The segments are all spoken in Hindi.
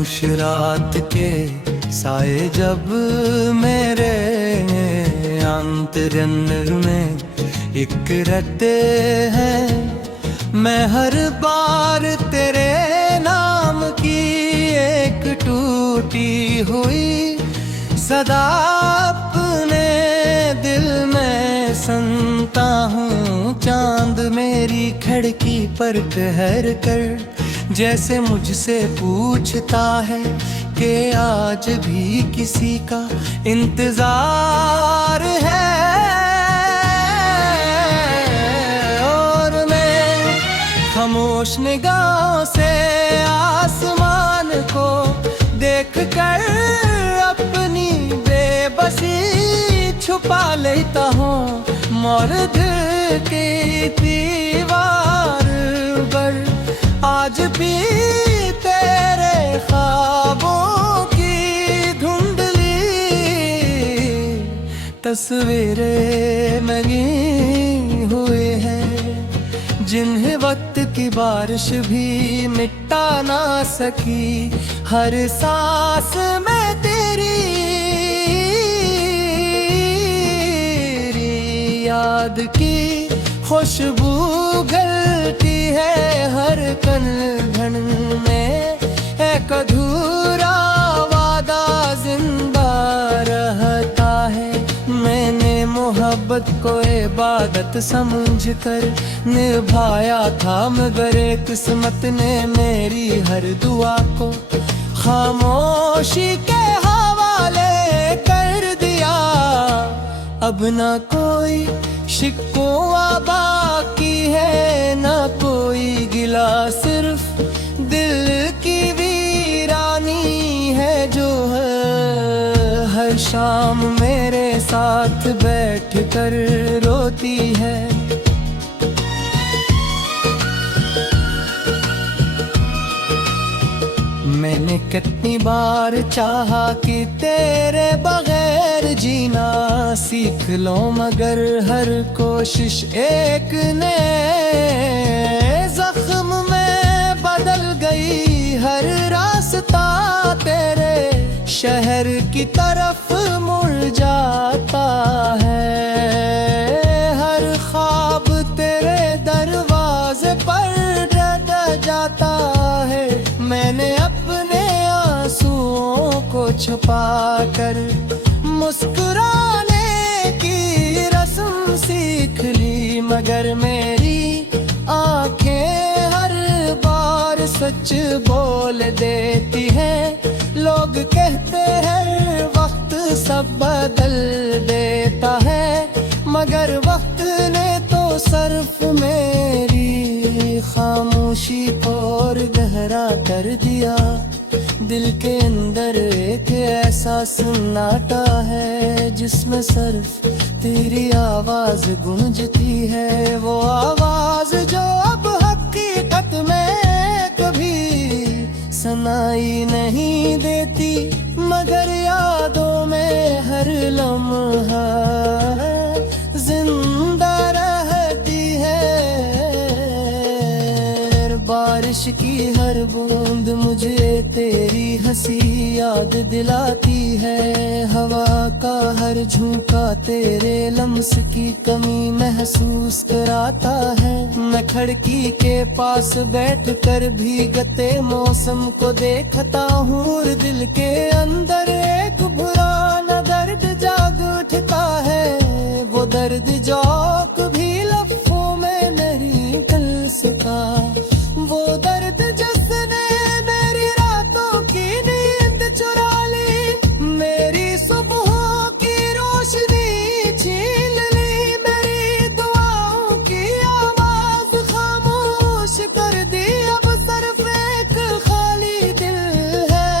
खामोश रात के साए जब मेरे अंतरन में एक रहते हैं, मैं हर बार तेरे नाम की एक टूटी हुई सदा अपने दिल में सुनता हूँ। चांद मेरी खिड़की पर ठहर कर जैसे मुझसे पूछता है कि आज भी किसी का इंतजार है। और मैं खामोश निगाहों से आसमान को देख कर अपनी बेबसी छुपा लेता हूँ। मर्द की दीवार पर आज भी तेरे ख्वाबों की धुंधली तस्वीरें लगी हुई हैं, जिन्हें वक्त की बारिश भी मिटा ना सकी। हर सांस में तेरी याद की खुशबू गलती है। हर कण घन में एक अधूरा वादा जिंदा रहता है। मैंने मोहब्बत को इबादत समझकर निभाया था, मगर किस्मत ने मेरी हर दुआ को खामोशी के हवाले कर दिया। अब ना कोई शिकवा बाकी है, ना कोई गिला, सिर्फ दिल की वीरानी है जो है हर शाम मेरे साथ बैठ कर रोती है। मैंने कितनी बार चाहा कि तेरे बगैर जीना सीख लो, मगर हर कोशिश एक नए जख्म में बदल गई। हर रास्ता तेरे शहर की तरफ मुड़ जाता है। हर ख्वाब तेरे दरवाजे पर डट जाता है। मैंने अपने आंसुओं को छुपा कर मुस्कुराने की रस्म सीख ली, मगर मेरी आंखें हर बार सच बोल देती हैं। लोग कहते हैं वक्त सब बदल देता है, मगर वक्त ने तो सिर्फ मेरी खामोशी को और गहरा कर दिया। दिल के अंदर एक ऐसा सन्नाटा है जिसमें सिर्फ तेरी आवाज गूंजती है। वो आवाज जो अब हकीकत में कभी सुनाई नहीं देती, मगर यादों में हर लम्हा जिंदा रहती है। बारिश की हर बूंद मुझे तेरी हंसी याद दिलाती है। हवा का हर झोंका तेरे लम्स की कमी महसूस कराता है। मैं खिड़की के पास बैठकर भीगते मौसम को देखता हूँ, और दिल के अंदर एक पुराना दर्द जाग उठता है। वो दर्द जो कभी लफ्ज़ों में नहीं निकल सका, वो दर्द जिसने मेरी रातों की नींद चुरा ली, मेरी सुबहों की रोशनी छीन ली, मेरी दुआओं की आवाज खामोश कर दी। अब सिर्फ एक खाली दिल है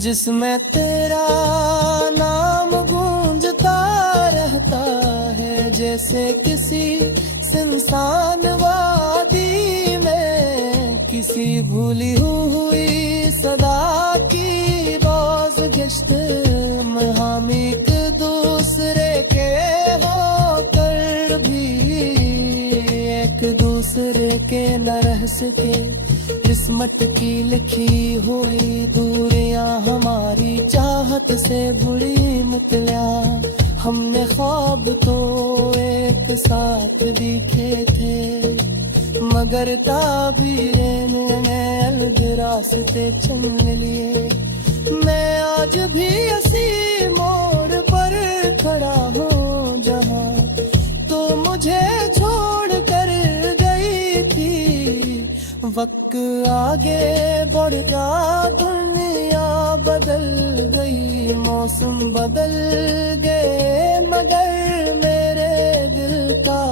जिसमें तेरा नाम गूंजता रहता है, जैसे किसी सुनसान वादी में किसी भूली हुई सदा की बाज गश्त में हम एक दूसरे के होकर भी एक दूसरे के न रह सके। किस्मत की लिखी हुई दूरियां हमारी चाहत से बुरी निकलियां। हमने ख्वाब तो एक साथ दिखे थे, मगर ताबीरें ने अलग रास्ते चुन लिए। मैं आज भी इसी मोड़ पर खड़ा हूँ जहाँ तो मुझे छोड़ कर गई थी। वक्त आगे बढ़ता दुनिया बदल गई, मौसम बदल गए मगर मेरे दिल का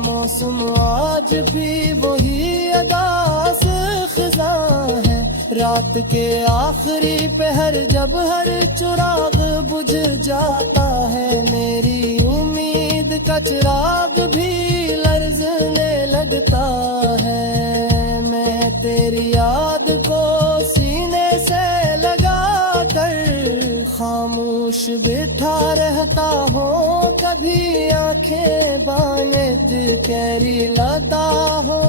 मौसम आज भी वही अदास खिज़ां है। रात के आखिरी पहर जब हर चिराग बुझ जाता है, मेरी उम्मीद का चिराग भी लर्ज़ने लगता है। मैं तेरी याद को सीने से लगा कर खामोश बैठा रहता हूँ। कभी आंखें बांध कैरी लगा हो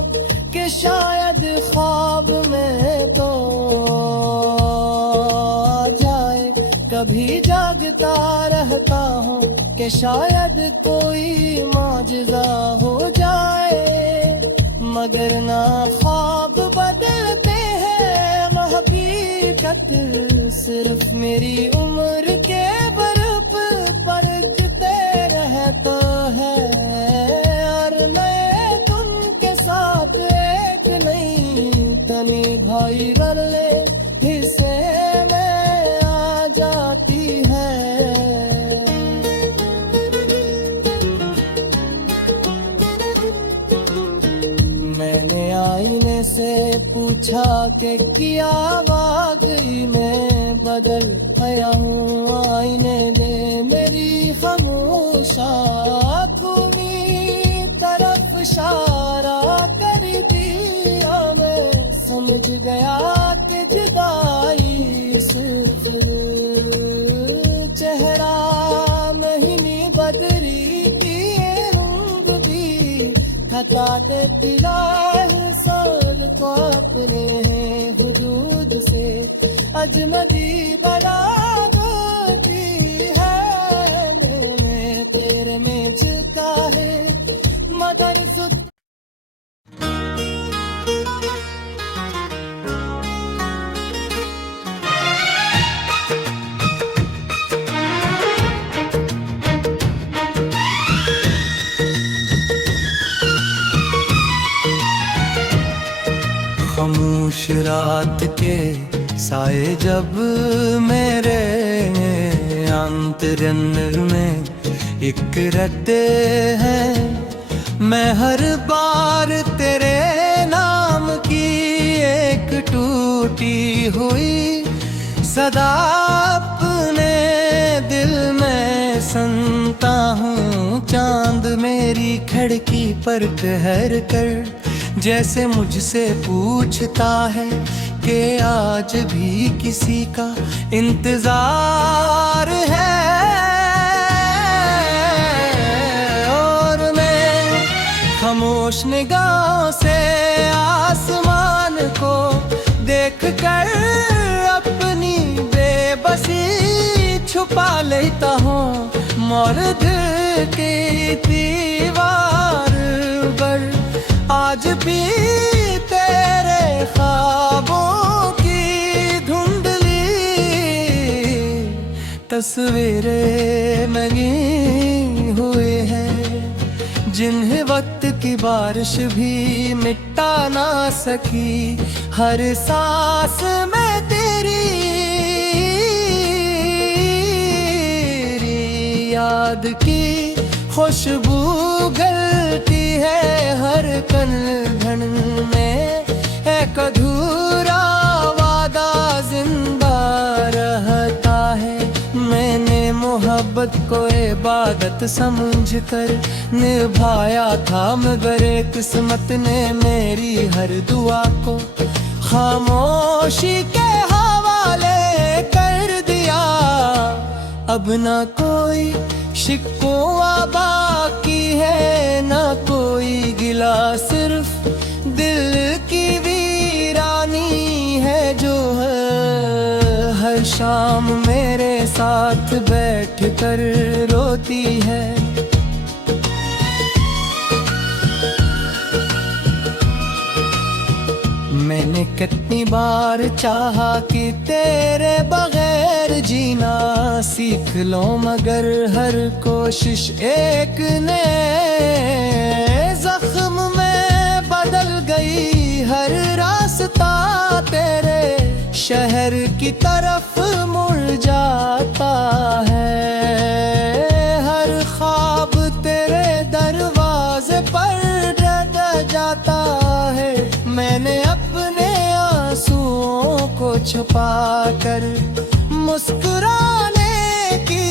कि शायद ख्वाब में तो आ जाए। कभी जागता रहता हूँ कि शायद कोई माजज़ा हो जाए, मगर ना ख्वाब बदलते हैं हकीकत सिर्फ मेरी उम्र के बर्फ पर गिरते रहता है। और नए तुम के साथ एक नई तनी भाई कर ले हिस्से में आ जाती है। मैंने आईने से पूछा कि क्या वाकई मैं बदल गया हूँ। आईने ने मेरी खामोशा तुम्ही तरफ इशारा कर दिया। मैं समझ गया कि जुदाई सिर्फ चेहरा नहीं बदरी की रंग भी खता देती है। साल को अपने हुदूद से अजनबी बना देती है। मैंने तेरे में झुका है मगर खामोश रात के साए जब मेरे अंतरन में एक रहते हैं। मैं हर बार तेरे नाम की एक टूटी हुई सदा अपने दिल में सुनता हूँ। चांद मेरी खिड़की पर ठहर कर जैसे मुझसे पूछता है कि आज भी किसी का इंतजार है। और मैं खामोश निगाहों से आसमान को देख कर अपनी बेबसी छुपा लेता हूँ। मर्द की दीवार पर आज भी तेरे ख्वाबों की धुंधली तस्वीरें लगी हुई हैं, जिन्हें वक्त की बारिश भी मिटा ना सकी। हर सांस में तेरी याद की खुशबू गलती है। हर कन धन में एक अधूरा वादा जिंदा रहता है। मैंने मोहब्बत को इबादत समझकर निभाया था, मगर किस्मत ने मेरी हर दुआ को खामोशी के हवाले कर दिया। अब ना कोई शिकवा बाकी है, ना कोई गिला, सिर्फ दिल की वीरानी शाम मेरे साथ बैठ कर रोती है। मैंने कितनी बार चाहा कि तेरे बगैर जीना सीख लो, मगर हर कोशिश एक नए जख्म में बदल गई। हर रास्ता तेरे शहर की तरफ मुड़ जाता है। हर ख्वाब तेरे दरवाजे पर डट जाता है। मैंने अपने आंसुओं को छुपा कर मुस्कुराने की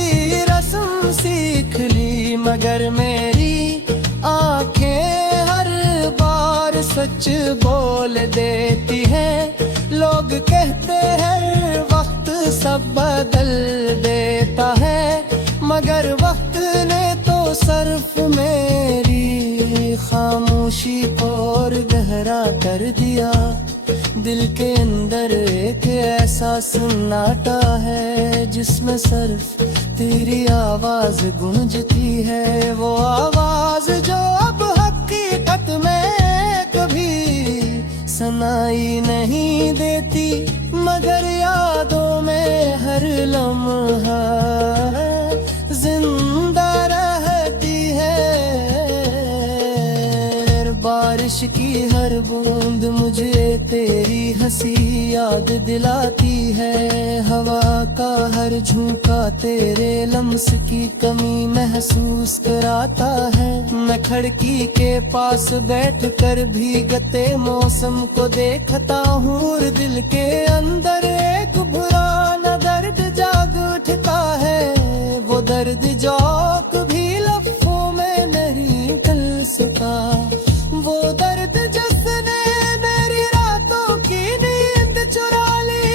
रस्म सीख ली, मगर मेरी आंखें हर बार सच बोल देती हैं। लोग कहते हैं वक्त सब बदल देता है, मगर वक्त ने तो सिर्फ मेरी खामोशी को और गहरा कर दिया। दिल के अंदर एक ऐसा सन्नाटा है जिसमें सिर्फ तेरी आवाज गूंजती है। वो आवाज जो अब हकीकत में कभी सुनाई नहीं देती, मगर यादों में हर लम्हा जिंदा रहती है। बारिश की हर बूंद मुझे तेरी हंसी याद दिलाती है। हवा का हर झोंका तेरे लम्स की कमी महसूस कराता है। मैं खिड़की के पास बैठ कर भीगते मौसम को देखता हूँ, और दिल के अंदर एक पुराना दर्द जाग उठता है। वो दर्द जो कभी लफ्ज़ों में नहीं कल सका, वो दर्द जिसने मेरी रातों की नींद चुरा ली,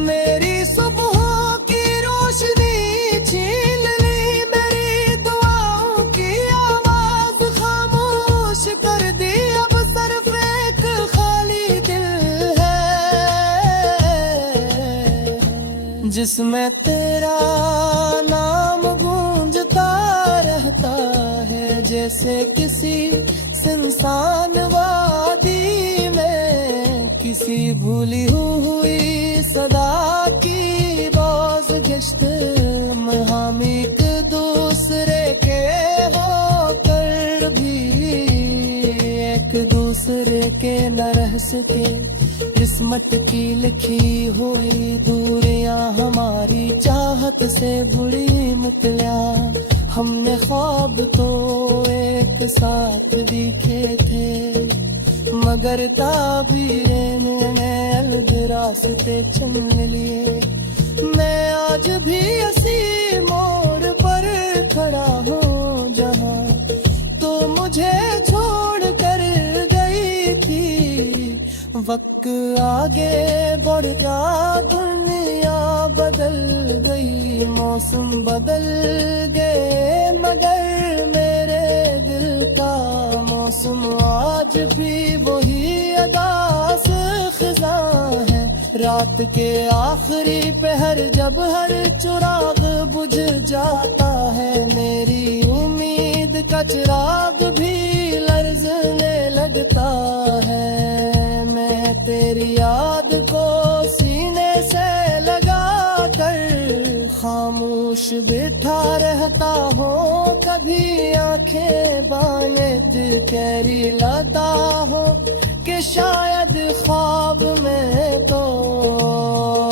मेरी सुबहों की रोशनी छीन ली, मेरी दुआओं की आवाज खामोश कर दी। अब सिर्फ एक खाली दिल है जिसमें तेरा नाम गूंजता रहता है। जैसे किसी सुनसान वादी में किसी भूली हुई सदा की बाज गश्त में हम एक दूसरे के होकर भी एक दूसरे के न रह सके। किस्मत की लिखी हुई दूरियां हमारी चाहत से बुरी निकलिया। हमने ख्वाब तो एक साथ दिखे थे, मगर ताबीरें ने अलग रास्ते चुन लिए। मैं आज भी इसी मोड़ पर खड़ा हूँ जहाँ तो मुझे छोड़ कर गई थी। वक्त आगे बढ़ जा, दुनिया बदल गई, मौसम बदल गए, मगर मेरे दिल का मौसम आज भी वही अदा से खिज़ा है। रात के आखिरी पहर जब हर चिराग बुझ जाता है, मेरी उम्मीद का चिराग भी लर्ज़ने लगता है। मैं तेरी याद को सीने से लगा कर खामोश बैठा रहता हूँ। कभी आंखें बाले दिल कैरी लदा हो कि शायद ख्वाब में तो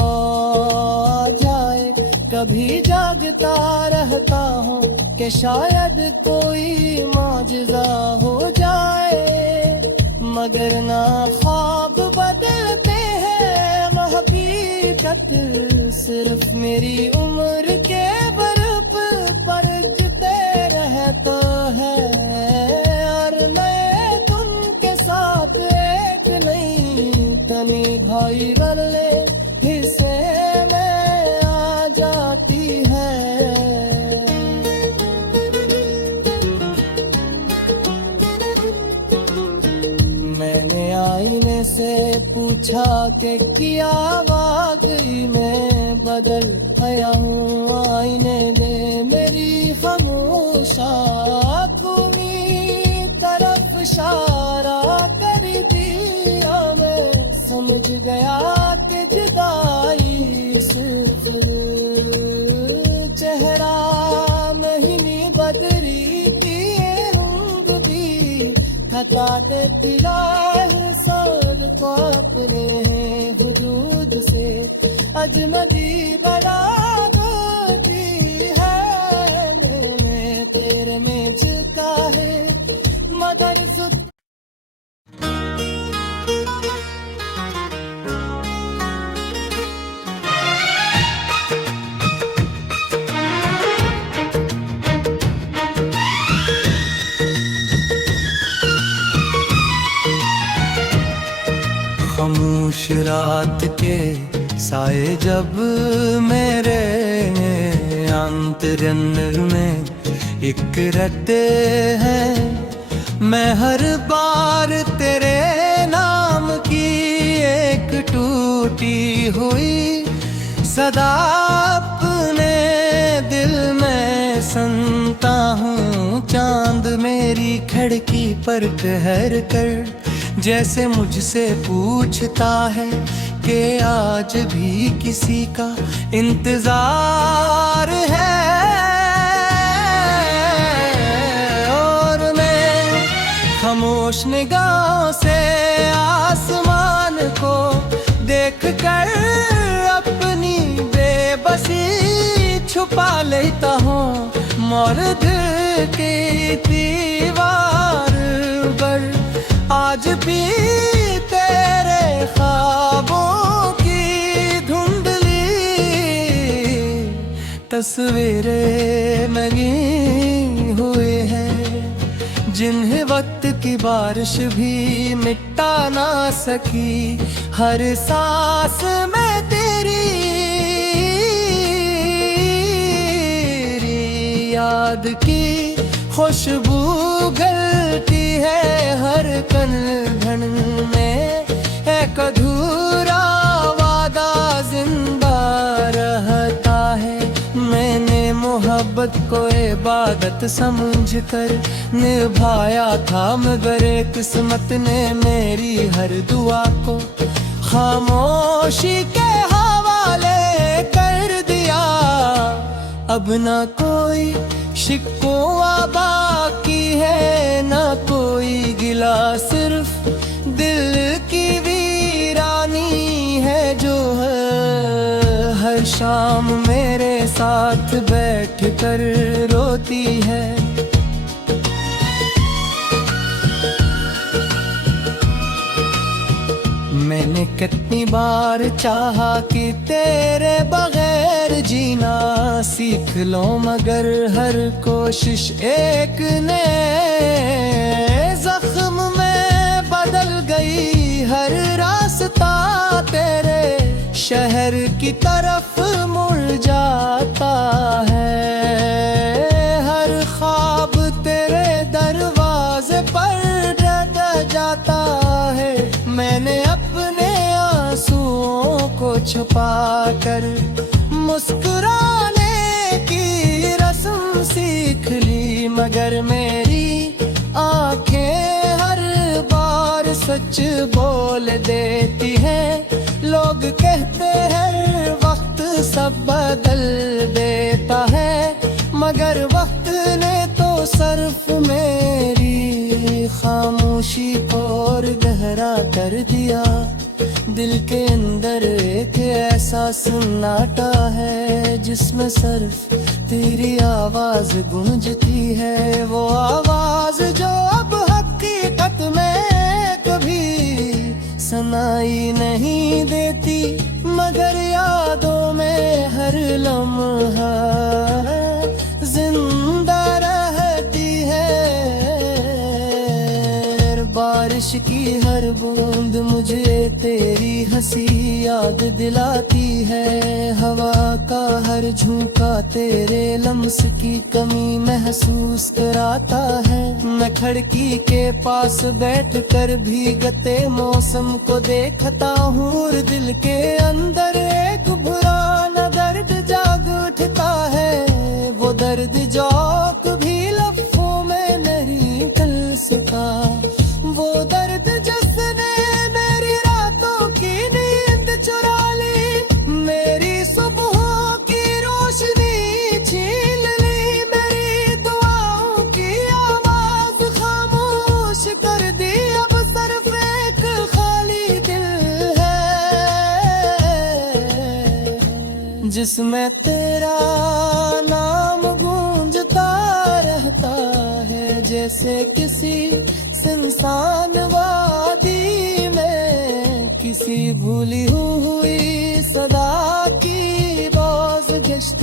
आ जाए। कभी जागता रहता हूँ कि शायद कोई मौजज़ा हो जाए, मगर ना ख्वाब बदलते हैं हकीकत सिर्फ मेरी उम्र के बर्फ पर जते रहता है। और नए धुन के साथ एक नई तनी भाई बदले हिस्से में आ जाती है। मैंने आईने से पूछा कि क्या वाकई मैं बदल गया हूँ। आईने ने मेरी खामोश आँखों की तरफ इशारा कर दिया। मैं समझ गया कि जुदाई सिर्फ चेहरा नहीं बदली थी, रंग भी खता देती है साल को अपने हुदूद से अजनबी बना देती है। मैंने तेरे में झुका है मगर जुद खामोश रात के साए जब मेरे अंतरन में इकरते हैं, मैं हर बार तेरे नाम की एक टूटी हुई सदा अपने दिल में सुनता हूँ। चांद मेरी खिड़की पर ठहर कर जैसे मुझसे पूछता है कि आज भी किसी का इंतजार है। और मैं खामोश निगाहों से आसमान को देख कर अपनी बेबसी छुपा लेता हूँ। मर्द की दीवार पर आज भी तेरे ख्वाबों की धुंधली तस्वीरें लगी हुई हैं, जिन्हें वक्त की बारिश भी मिटा ना सकी। हर सांस में तेरी याद की खुशबू घलती है। हर कन घन में एक अधूरा वादा जिंदा रहता है। मैंने मोहब्बत को इबादत समझ कर निभाया था, मगर किस्मत ने मेरी हर दुआ को खामोशी के हवाले कर दिया। अब ना कोई शिकवा बाकी है, ना कोई गिला, सिर्फ दिल की वीरानी है जो है हर शाम मेरे साथ बैठ कर रोती है। मैंने कितनी बार चाहा कि तेरे बगैर जीना सीख लो, मगर हर कोशिश एक नए जख्म में बदल गई। हर रास्ता तेरे शहर की तरफ मुड़ जाता है। हर ख्वाब तेरे दरवाजे पर डट जाता है। मैंने अपने आंसुओं को छुपा कर मुस्कुराने की रस्म सीख ली, मगर मेरी आंखें हर बार सच बोल देती हैं। लोग कहते हैं वक्त सब बदल देता है, मगर वक्त ने तो सिर्फ मेरी खामोशी को और गहरा कर दिया। दिल के अंदर एक ऐसा सन्नाटा है जिसमें सिर्फ तेरी आवाज गूंजती है। वो आवाज जो अब हकीकत में कभी सुनाई नहीं देती, मगर यादों में हर लम्हा जिंदा रहती है। बारिश की हर बूंद मुझे तेरी हंसी याद दिलाती है। हवा का हर झोंका तेरे लम्स की कमी महसूस कराता है। मैं खिड़की के पास बैठ कर भीगते मौसम को देखता हूँ और दिल के अंदर एक पुराना दर्द जाग उठता है। वो दर्द जो कभी लफ्ज़ों में नहीं कल सका, वो दर्द जिसने मेरी रातों की नींद चुरा ली, मेरी सुबहों की रोशनी छीन ली, मेरी दुआओं की आवाज खामोश कर दी। अब सिर्फ एक खाली दिल है जिसमें तेरा नाम गूंजता रहता है। जैसे किसी सुनसान वादी में किसी भूली हुई सदा की बाज गश्त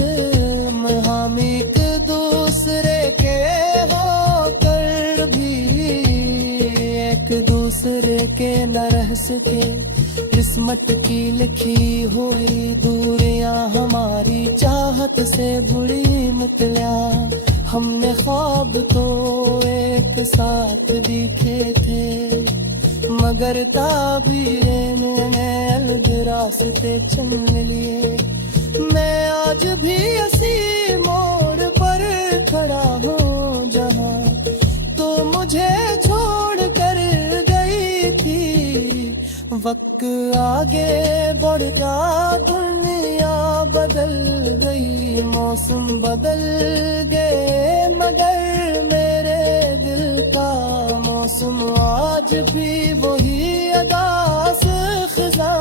में हम एक दूसरे के होकर भी एक दूसरे के न रह सके। किस्मत की लिखी हुई दूरियां हमारी चाहत से बुरी मितला। हमने ख्वाब तो एक साथ दिखे थे, मगर ताबीरें ने अलग रास्ते चुन लिए। मैं आज भी इसी मोड़ पर खड़ा हूँ जहाँ तो मुझे छोड़ कर गई थी। वक्त आगे बढ़ जा, दुनिया बदल गई, मौसम बदल गए, मगर मेरे दिल का मौसम आज भी वही अदा से खिज़ा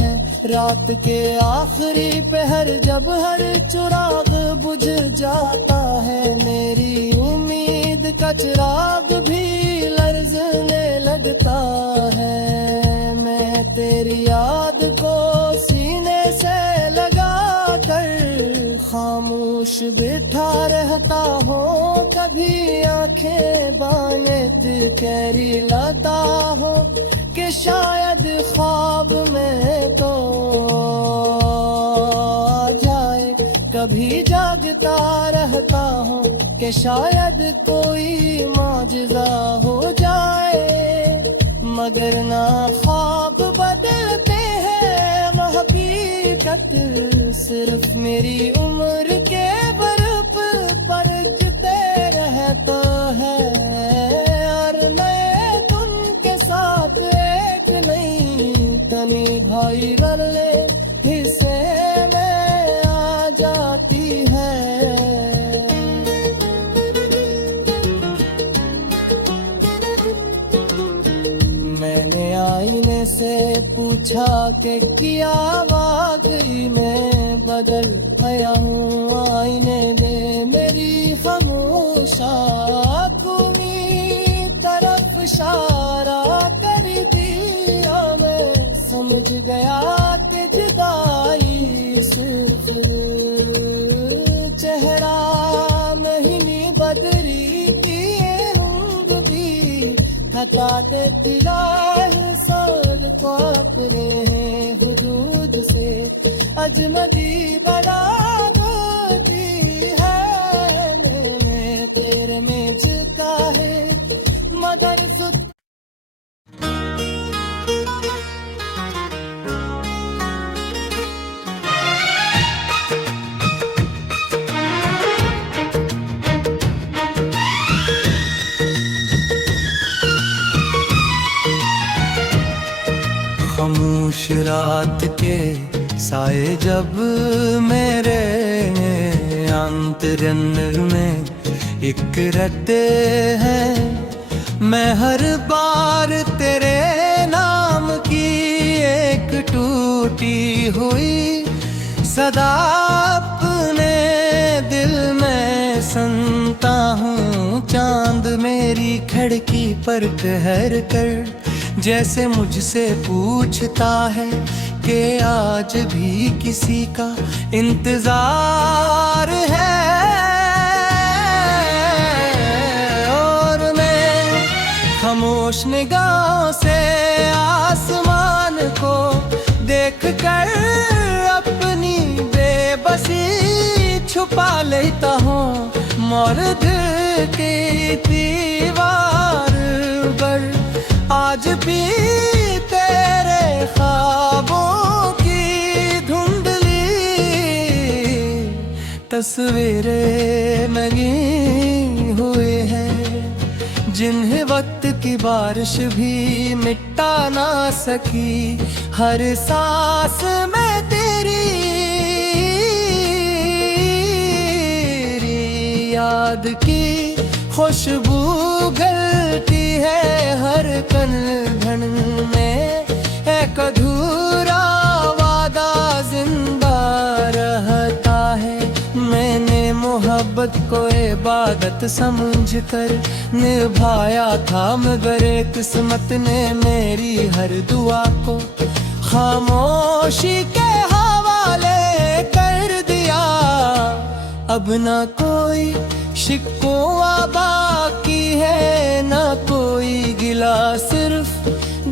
है। रात के आखिरी पहर जब हर चिराग बुझ जाता है, मेरी उम्मीद का चिराग भी लर्ज़ने लगता है। मैं तेरी याद को सीने से लगा कर खामोश बैठा रहता हूँ। कभी आंखें बांध कैरी लाता हूँ कि शायद ख्वाब में तो आ जाए। कभी जागता रहता हूँ कि शायद कोई मौजज़ा हो जाए, मगर ना ख्वाब बदलते हैं न हकीकत। सिर्फ मेरी उम्र के बर्फ पर गिरते रहता है, और नए तुम के साथ एक नई तनी भाई वाले हिस्से में आ जाती है। मैंने आईने से पूछा कि किया वाकई में बदल गया हूँ। आईने ने मेरी खामोश आँखों तरफ इशारा कर दिया। मैं समझ गया कि जुदाई सिर्फ चेहरा नहीं बदली की रंग भी हटा देती है। साल को अपने हुदूद से अजनबी बना देती है। मैंने तेरे में झुका है मगर खामोश रात के साए जब मेरे अंतरन में इकरते हैं, मैं हर बार तेरे नाम की एक टूटी हुई सदा अपने दिल में सुनता हूँ। चांद मेरी खिड़की पर ठहर कर जैसे मुझसे पूछता है कि आज भी किसी का इंतजार है। और मैं खामोश खामोश निगाहों से आसमान को देख कर अपनी बेबसी छुपा लेता हूँ। मोर दिल की दीवार पर आज भी तेरे ख्वाबों की धुंधली तस्वीरें लगी हुई हैं, जिन्हें वक्त की बारिश भी मिटा ना सकी। हर सांस में तेरी याद की खुशबू गलती है। हर कलघन में एक अधूरा वादा जिंदा रहता है। मैंने मोहब्बत को इबादत समझकर निभाया था, मगर किस्मत ने मेरी हर दुआ को खामोशी के हवाले कर दिया। अब ना कोई शिकवा बाकी है, ना कोई गिला, सिर्फ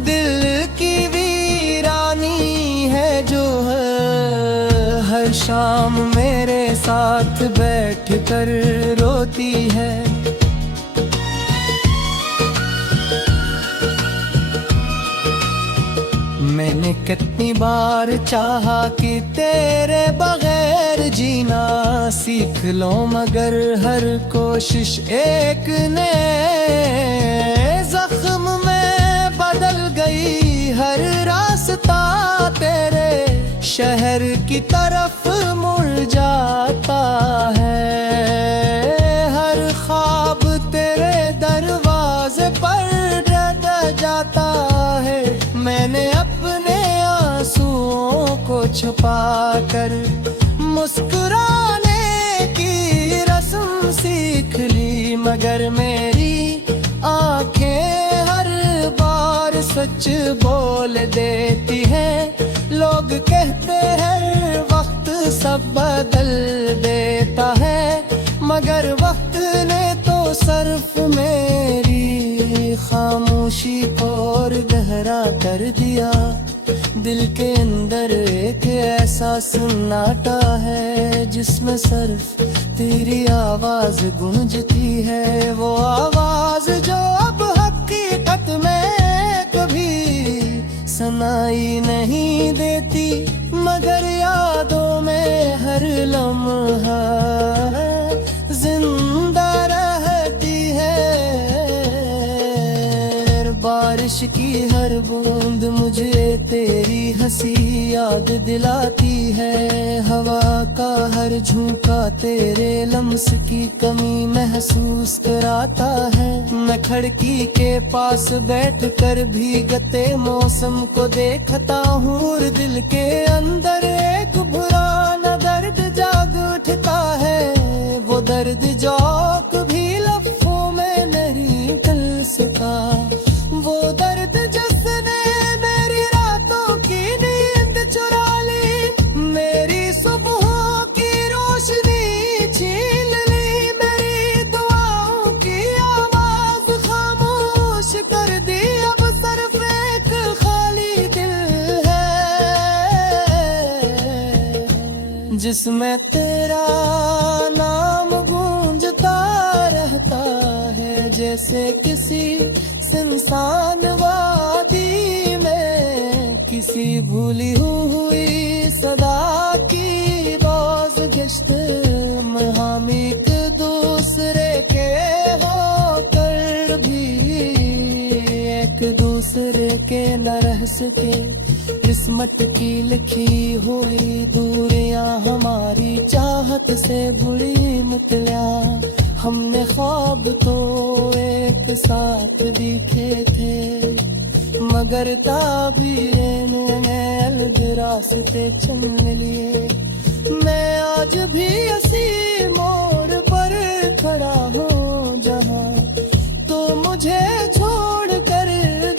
दिल की वीरानी है जो है हर शाम मेरे साथ बैठ कर रोती है। मैंने कितनी बार चाहा कि तेरे बगैर जीना सीख लो, मगर हर कोशिश एक नए जख्म में बदल गई। हर रास्ता तेरे शहर की तरफ मुड़ जाता है। हर ख्वाब तेरे दरवाजे पर डट जाता है। मैंने अपने आंसुओं को छुपा कर मुस्कुराने की रस्म सीख ली, मगर मेरी आंखें हर बार सच बोल देती हैं। लोग कहते हैं वक्त सब बदल देता है, मगर वक्त ने तो सिर्फ मेरी खामोशी को और गहरा कर दिया। दिल के अंदर एक ऐसा सन्नाटा है जिसमें सिर्फ तेरी आवाज गूंजती है। वो आवाज जो अब हकीकत में कभी सुनाई नहीं देती, मगर यादों में हर लम्हा जिंदा रहती है। बारिश की हर बूंद मुझे तेरी हंसी याद दिलाती है। हवा का हर झोंका तेरे लम्स की कमी महसूस कराता है। मैं खिड़की के पास बैठ कर भीगते मौसम को देखता हूँ, और दिल के अंदर एक पुराना दर्द जाग उठता है। वो दर्द जो कभी लफ्ज़ों में नहीं कल सका, वो दर्द जिसने मेरी रातों की नींद चुरा ली, मेरी सुबहों की रोशनी छीन ली, मेरी दुआओं की आवाज खामोश कर दी। अब सिर्फ एक खाली दिल है जिसमें तेरा नाम गूंजता रहता है। जैसे किसी सुनसान वादी में किसी भूली हुई सदा की रोज गश्त में हम एक दूसरे के होकर भी एक दूसरे के न रह सके। किस्मत की लिखी हुई दूरियां हमारी चाहत से बुरी निकलिया। हमने ख्वाब तो एक साथ दिखे थे, मगर ताबीरें ने अलग रास्ते चुन लिए। मैं आज भी इसी मोड़ पर खड़ा हूँ जहाँ तो मुझे छोड़ कर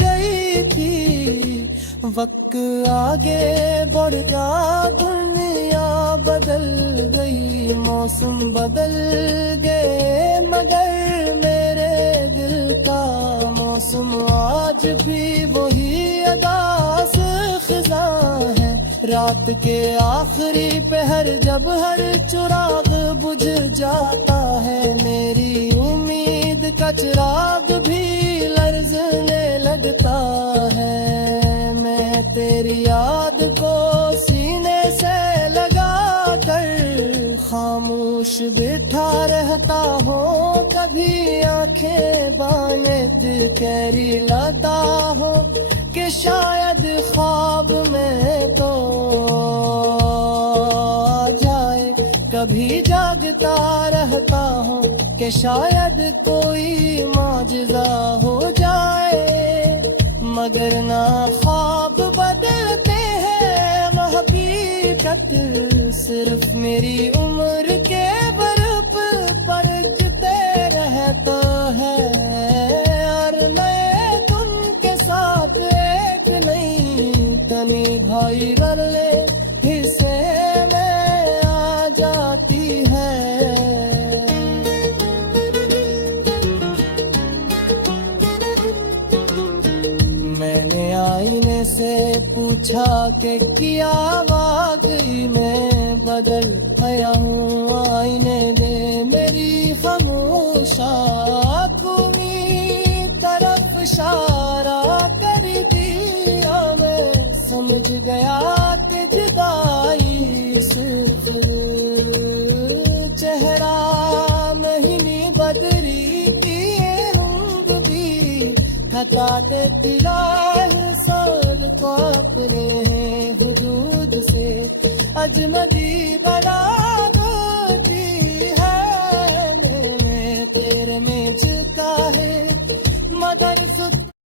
गई थी। वक्त आगे बढ़ता दुनिया बदल गई, मौसम बदल गए, मगर मेरे दिल का मौसम आज भी वही अदा से खिज़ां है। रात के आखिरी पहर जब हर चिराग बुझ जाता है, मेरी उम्मीद का चिराग भी लर्ज़ने लगता है। मैं तेरी याद को सीने से लगा कर खामोश बैठा रहता हूँ, कभी आंखें बाने दिल कैरी लाता हूँ कि शायद ख्वाब में तो आ जाए। कभी जागता रहता हूँ कि शायद कोई माजिज़ा हो जाए, मगर ना ख्वाब बदलते हैं हकीकत, सिर्फ मेरी उम्र के बर्फ परखते रहता है। और नए तुम के साथ एक नई तनी भाई कर ले हिस्से में आ जाती है। मैंने आईने से पूछा कि क्या वाकई मैं बदल गया हूँ। आईने ने मेरी खामोश आँखों की तरफ इशारा कर दिया। मैं समझ गया कि जुदाई सिर्फ चेहरा नहीं बदली की रंग भी खता देती साल को अपने हुदूद से अजनबी बना